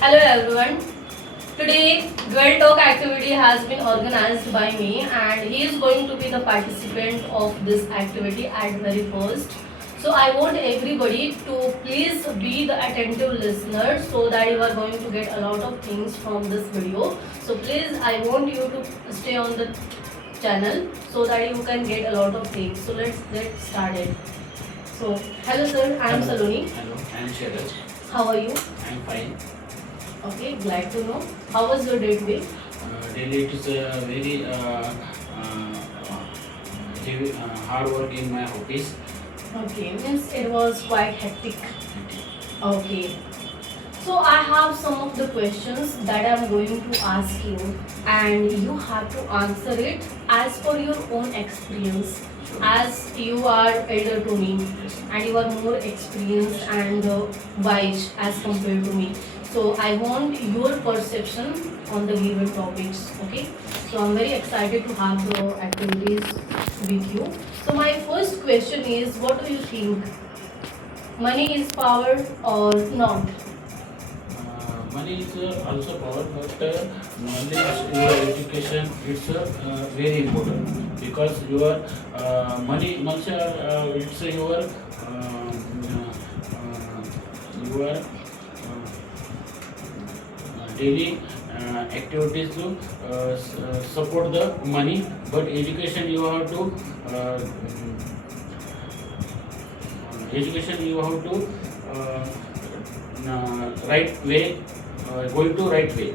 Hello everyone. Today, Dual Talk activity has been organized by me, and he is going to be the participant of this activity at very first. So I want everybody to please be the attentive listener so that you are going to get a lot of things from this video. So please, I want you to stay on the channel so that you can get a lot of things. So let's get started. So hello sir, I am Hello. Saloni. Hello, I am Sharad. How are you? I am fine. Okay, glad to know. How was your day today? Daily it is very hard work in my office. Okay, means it was quite hectic. Okay. So I have some of the questions that I'm going to ask you, and you have to answer it as per your own experience. Sure. As you are elder to me, Yes. and you are more experienced and wise as compared to me. So I want your perception on the given topics. Okay. So I'm very excited to have the activities with you. So my first question is, what do you think? Money is power or not? Money is also power, but knowledge, your education, it's very important because your money, also, it's your daily activities to support the money, but education you have to right way, going to right way.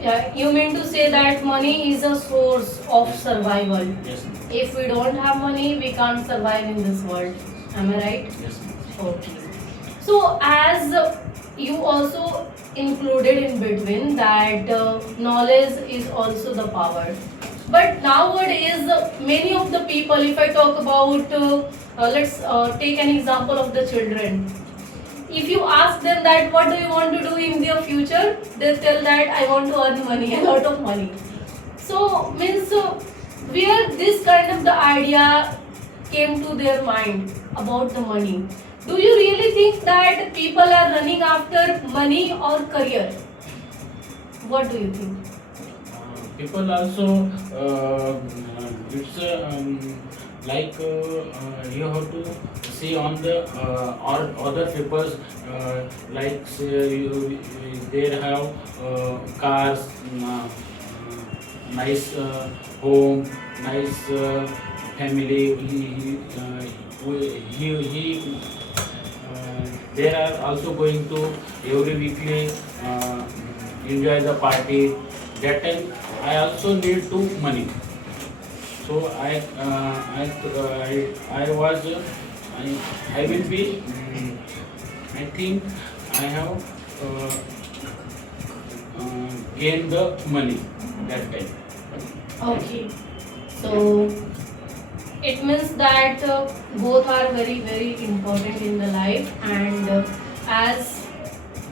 Yeah, you mean to say that money is a source of Yes. survival. Yes. If we don't have money, we can't survive in this world. Am I right? Yes. Okay. So, as you also included in between that knowledge is also the power. But nowadays, many of the people, if I talk about, let's take an example of the children. If you ask them that what do you want to do in their future, they tell that I want to earn money, a lot of money. So means where this kind of the idea came to their mind about the money. Do you really think that people are running after money or career? What do you think? People also it's like you have to see on the or other people's like say they have cars, nice home, nice family. They are also going to every weekly enjoy the party. That time I also need to money. So I was I will be I think I have gained the money that time. Okay. So it means that both are very important in the life, and as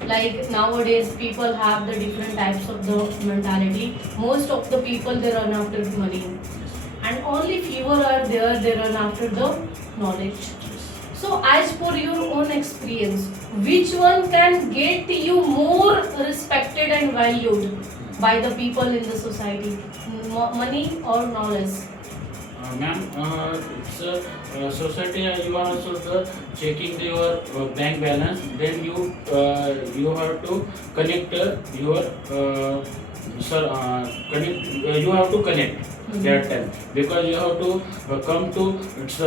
like nowadays people have the different types of the mentality. Most of the people they run after money, and only fewer are there they run after the knowledge. So as per your own experience, which one can get you more respected and valued by the people in the society? Money or knowledge? Ma'am, it's society. You are also the checking your bank balance. Then you have to connect your sir connect. You have to connect that time because you have to come to it's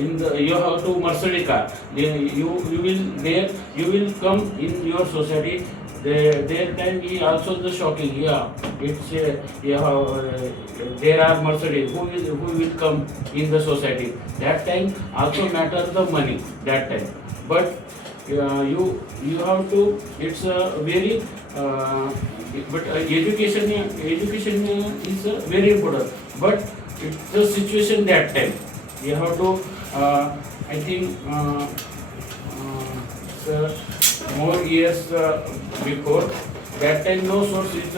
in the you have to Mercedes car. Then you will there you will come in your society. Their time is also the shocking. Yeah, it's there are Mercedes who will come in the society. That time also matter the money. That time, but you have to. It's a very but education is very important. But it's the situation that time. You have to. I think. Sir, more years before that time no source is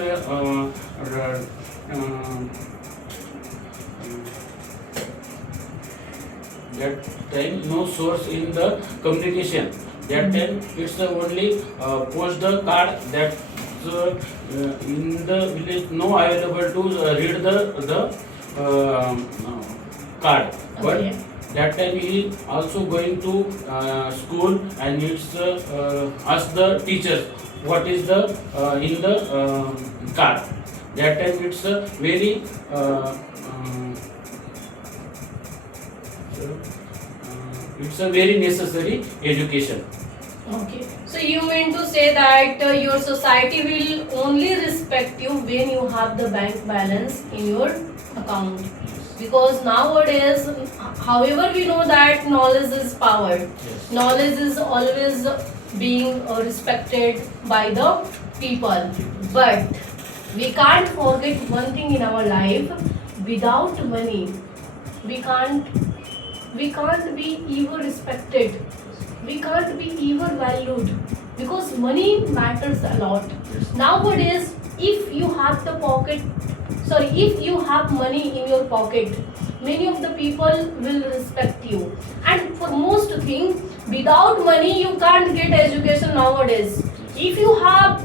that time no source in the communication That time it's only post the card that in the village no available to read the card. But Okay. that time he also going to school and it's ask the teachers what is the in the card. That time it's a very it's a very necessary education. Okay. So you mean to say that your society will only respect you when you have the bank balance in your account. Because nowadays, however, we know that knowledge is power. Yes. Knowledge is always being respected by the people. But we can't forget one thing in our life: without money, we can't we can't be ever respected. We can't be ever valued because money matters a lot. Yes. Nowadays, if you have the pocket, sorry, if you have money in your pocket, many of the people will respect you. And for most things, without money, you can't get education nowadays. If you have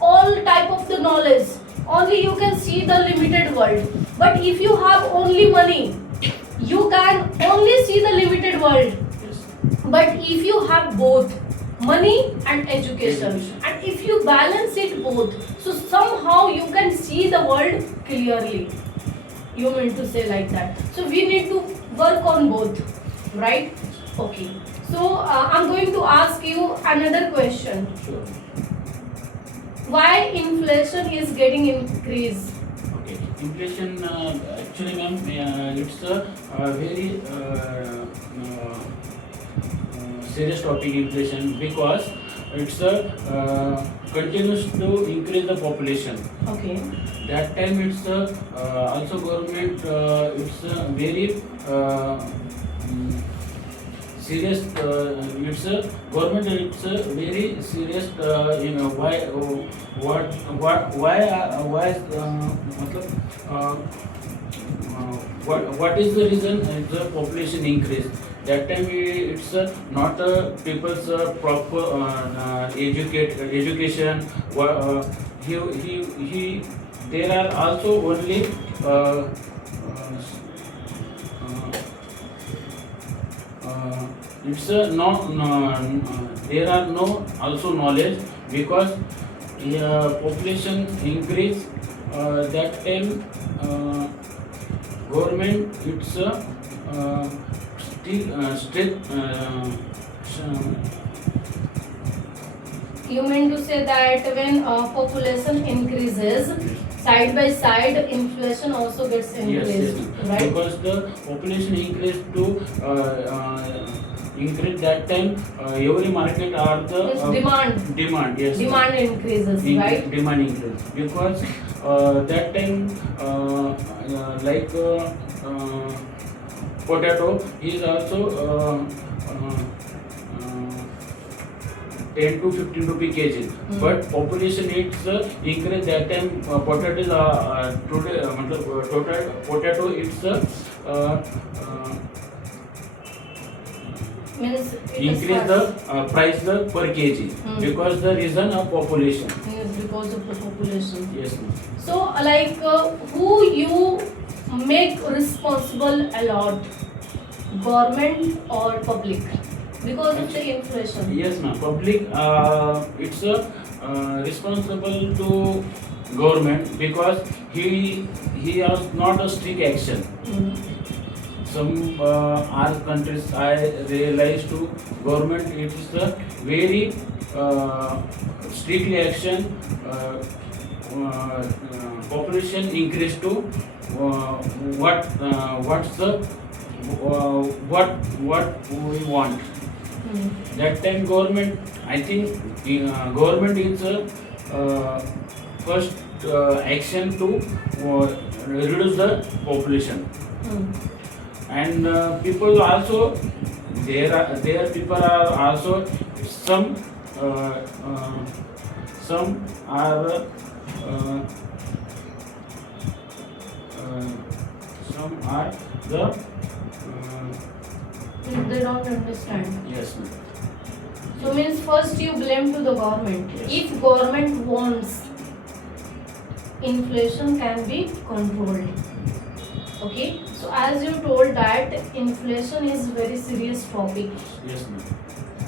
all type of the knowledge, only you can see the limited world. But if you have only money, you can only see the limited world. Yes. But if you have both money and education, Education. and if you balance it both, so somehow you can see the world clearly. You mean to say like that? So we need to work on both, right? Okay. So I'm going to ask you another question. Sure. Why inflation is getting increased? Okay. Inflation actually, ma'am, it's a very serious topic, inflation, because it's continues to increase the population. Okay. That time it's also government it's very serious. It's a government. It's a very serious. Why मतलब, what is the reason the population increase? That time it's not people's proper education. He there are also only it's no, there are no also knowledge because population increase. That time government it's still strict. You mean to say that when population increases, side by side, inflation also gets Yes, increased, yes. right? Because the population increased to increase that time, every market are the It's demand. demand. Yes. Demand increases, right? Demand increase because that time like potato is also 10 to 15 rupee kg. But population it's increase that time. Potato is today total potato it's Means it is increase fast. the price the per kg because the reason of population. Yes, because of the population. Yes, ma'am. So, like, who you make responsible a lot, government or public, because of the inflation? Yes, ma'am. Public, it's responsible to government because he has not a strict action. Some our countries I realize to government it is a very strictly action. Population increase to what's the what we want. That time government, I think government is first action to reduce the population. And people also there people are also some are some are the They don't understand. yes, ma'am. So means first you blame to the government. Yes. If government wants, inflation can be controlled. Okay. So as you told that inflation is very serious topic, Yes, ma'am.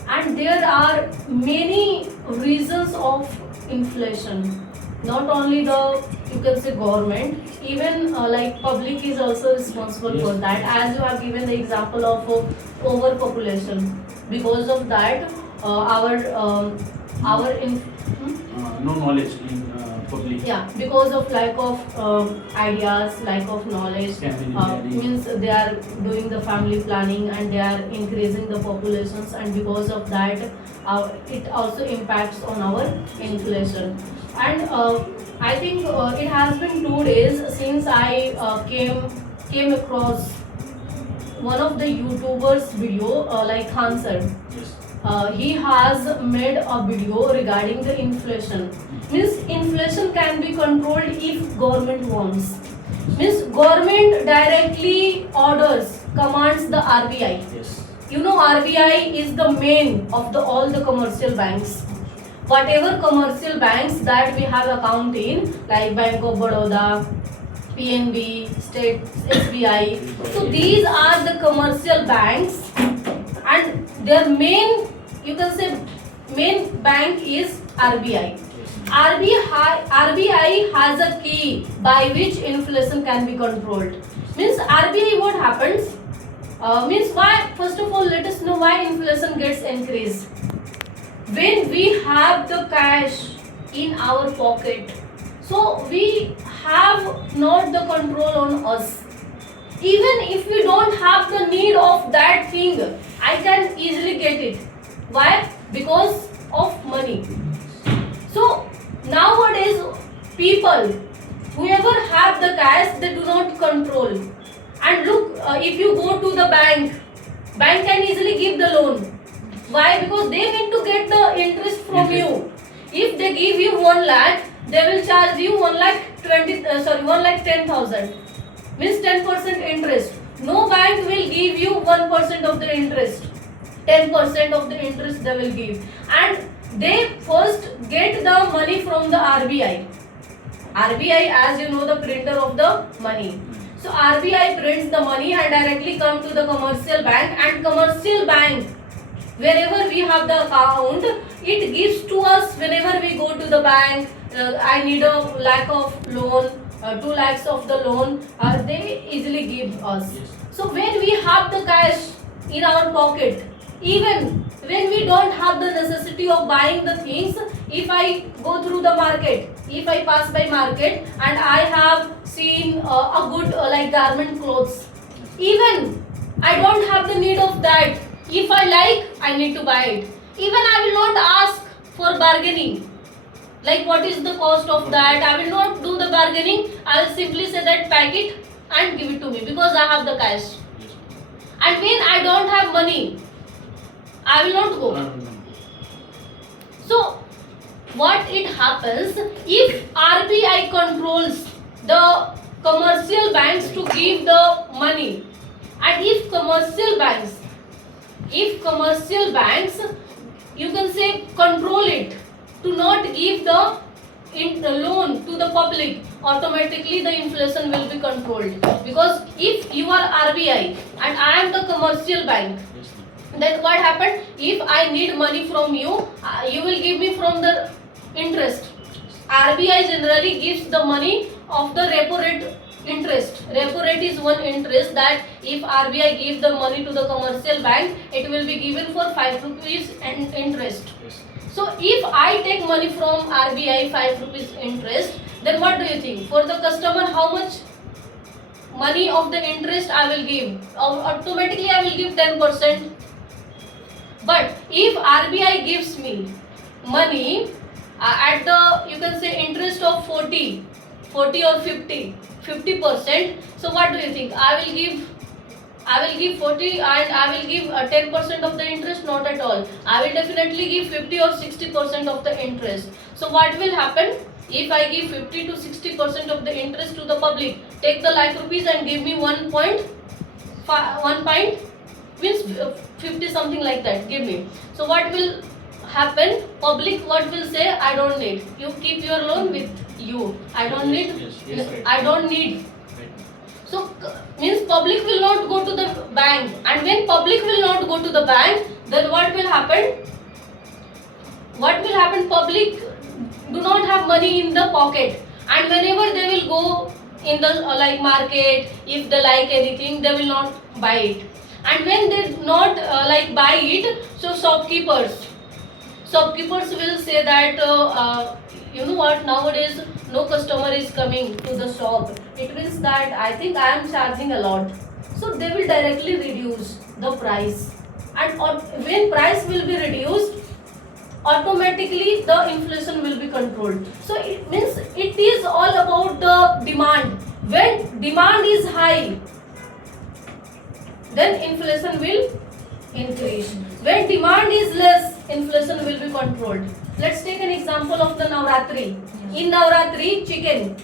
and there are many reasons of inflation. Not only the, you can say, government, even like public is also responsible Yes. for that. As you have given the example of overpopulation, because of that our in No knowledge in public. yeah, because of lack of ideas, lack of knowledge, Family planning. means they are doing the family planning and they are increasing the populations, and because of that it also impacts on our inflation. And I think it has been 2 days since I came across one of the YouTubers video, like Khan sir. Yes. He has made a video regarding the inflation. Means inflation can be controlled if government wants. Means government directly orders, commands the RBI. Yes. You know, RBI is the main of the all the commercial banks. Whatever commercial banks that we have account in, like Bank of Baroda, PNB, State, SBI. So these are the commercial banks, and their main, you can say, main bank is RBI. RBI has a key by which inflation can be controlled. Means RBI, what happens? Means why? First of all, let us know why inflation gets increased. When we have the cash in our pocket, so we have not the control on us. Even if we don't have the need of that thing, I can easily get it. Why? Because of money. So nowadays people, whoever have the cash, they do not control. And look, if you go to the bank can easily give the loan. Why? Because they need to get the interest from you. If they give you 1 lakh, they will charge you 1 lakh 10,000. Means 10% interest. No bank will give you 1% of the interest. 10% of the interest they will give. And they first get the money from the RBI. RBI, as you know, the printer of the money. So RBI prints the money and directly come to the commercial bank, and commercial bank, wherever we have the account, it gives to us whenever we go to the bank. I need a lakh of loan, 2 lakhs of the loan, they easily give us. Yes. So when we have the cash in our pocket, even when we don't have the necessity of buying the things, if I go through the market, if I pass by market and I have seen a good like garment clothes, even I don't have the need of that. If I like, I need to buy it. Even I will not ask for bargaining. Like what is the cost of that? I will not do the bargaining. I will simply say that pack it and give it to me because I have the cash. Yes. And when I don't have money, I will not go. No. So what it happens, if RBI controls the commercial banks to give the money, and if commercial banks, you can say, control it to not give the loan to the public, automatically the inflation will be controlled. Because if you are RBI and I am the commercial bank, Yes, then what happened? If I need money from you, you will give me from the interest. RBI generally gives the money of the repo rate interest. Repo rate is one interest that if RBI gives the money to the commercial bank, it will be given for 5 rupees and interest. yes. So if I take money from RBI 5 rupees interest, then what do you think? For the customer, how much money of the interest I will give? Automatically I will give 10%. But if RBI gives me money at the, you can say, interest of 40 or 50%, so what do you think? I will give 40 and I will give 10% of the interest? Not at all. I will definitely give 50 or 60% of the interest. So what will happen? If I give 50 to 60% of the interest to the public, take the lakh rupees and give me 1 point means 50 something like that, give me. So what will happen, public what will say, I don't need. You keep your loan with you. I don't need. Yes, right. I don't need. Right. So means public will not go to the bank, and when public will not go to the bank, then what will happen? What will happen? Public do not have money in the pocket, and whenever they will go in the like market, if they like anything, they will not buy it. And when they not like buy it, so shopkeepers will say that you know what, nowadays no customer is coming to the shop. It means that I think I am charging a lot, so they will directly reduce the price. And when price will be reduced, automatically the inflation will be controlled. So it means it is all about the demand. When demand is high, then inflation will increase. When demand is less, inflation will be controlled. Let's take an example of the Navratri. In Navratri, chicken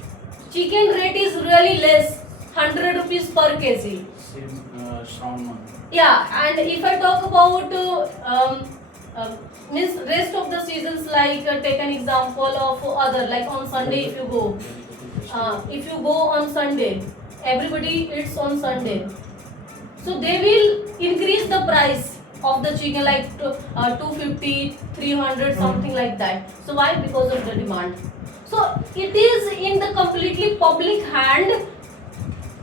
rate is really less, 100 rupees per kg. Same Shravan month. Yeah, and if I talk about means rest of the seasons, like take an example of other, like on Sunday if you go. If you go on Sunday, everybody eats on Sunday. So they will increase the price of the chicken like 250, 300, something like that. So why? Because of the demand. So it is in the completely public hand,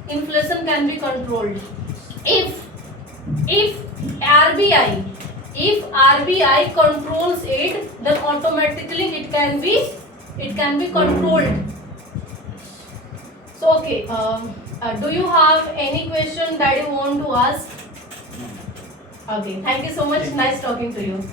inflation can be controlled. If RBI controls it, then automatically it can be controlled. So okay, do you have any question that you want to ask? Okay, thank you so much. Nice talking to you.